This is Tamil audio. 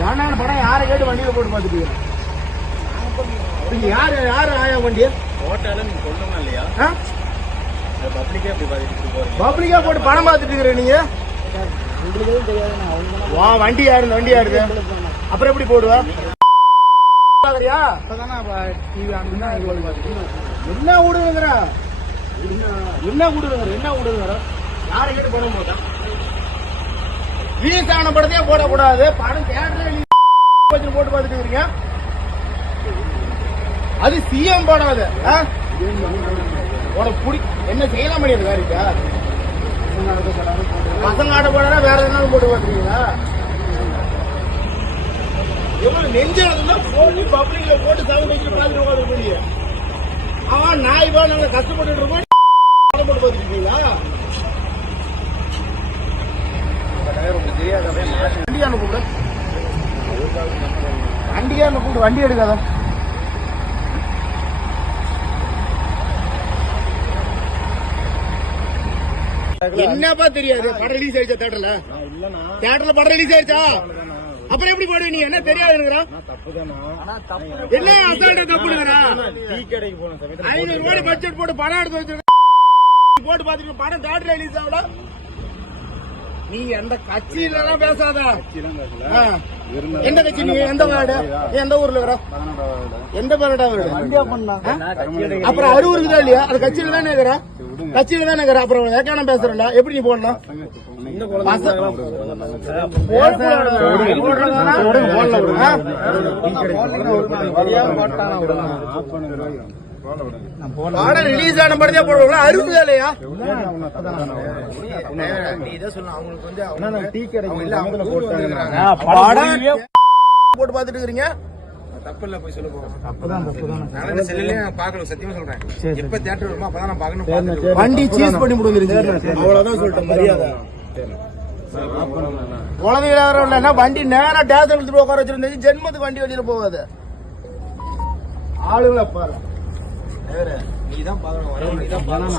யானான படம் யாரை கேட்டு வண்டியில போட்டு பாத்துட்டு யாரு யாரு ஆயா வண்டி ஹோட்டல நீங்க சொல்லணும் இல்லையா? பப்ளிக்கே அப்படி பாத்துட்டு போறீங்க. பப்ளிக்கா போட்டு படம் பாத்துட்டு இருக்கிற நீங்க. வா வண்டி யாரு வண்டி யாருது அப்புறம் எப்படி போடுவா? என்ன ஊடுங்கிற என்ன ஊடுங்கிற என்ன ஊடுங்கிற யாரை கேட்டு படம் போட்டா ரிலீஸ் ஆன படத்தையே போடக்கூடாது. படம் தியேட்டர்ல போட்டு பாத்துட்டு இருக்கீங்க. அது சிஎம் படம். அது உனக்கு என்ன செய்யலாம் முடியாது காரிக்கா பசங்க ஆட்ட போடா வேற எதுனாலும் போட்டு பாத்துருக்கீங்களா? எவ்வளவு நெஞ்சா போட்டு பப்ளிக்ல போட்டு சவுண்ட் வச்சு பாத்துட்டு உட்காந்து அவன் நாய் வா நாங்க கஷ்டப்பட்டு இருக்கோம் போட்டு பாத்துருக்கீங்களா? வண்டியான கூப்பிடு வண்டியான கூப்பிட்டு வண்டி எடுக்காத. என்னப்பா தெரியாது படம் ரிலீஸ் ஆயிடுச்சா தியேட்டர்ல? தியேட்டர்ல படம் ரிலீஸ் ஆயிடுச்சா? அப்புறம் எப்படி போடுவ? நீ என்ன தெரியாதுங்கிறா? என்ன அசால்ட்டா தப்புங்கிறா? 500 கோடி பட்ஜெட் போட்டு படம் எடுத்து வச்சிருக்க போட்டு பாத்துட்டு படம் தியேட்டர்ல ரிலீஸ் ஆகல. நீ எந்த கட்சியில பேசாத. எந்த கட்சி? நீ எந்த வார்டு எந்த ஊர்ல இருக்கிற? எந்த பேரடா வீடு? அப்புறம் அறுவருக்குதா இல்லையா? அது கட்சியில தானே இருக்கிற? கட்சியில தானே இருக்கிற. அப்புறம் ஏற்கான பேசுறல எப்படி நீ போடலாம்? படம் ரிலீஸ் ஆன படத்தே போடுவாங்க. அறுபதா இல்லையா? போட்டு பாத்துட்டு இருக்கீங்க. தப்பு இல்ல போய் சொல்லுங்க. நான் செல்லுல பாக்கல சத்தியமா சொல்றேன். எப்ப தியேட்டர் வருமா அப்பதான் நான் பார்க்கணும். வண்டி சீஸ் பண்ணி முடிஞ்சிருச்சு. அவ்வளவுதான் சொல்லிட்டேன். மரியாதை குழந்தைங்க வண்டி நேரா டேஸ் எடுத்துட்டு உட்கார வச்சிருந்தது. ஜென்மத்துக்கு வண்டி வெளியில போகாது. ஆளுங்களை பாரு நீதான் பாக்கணும்.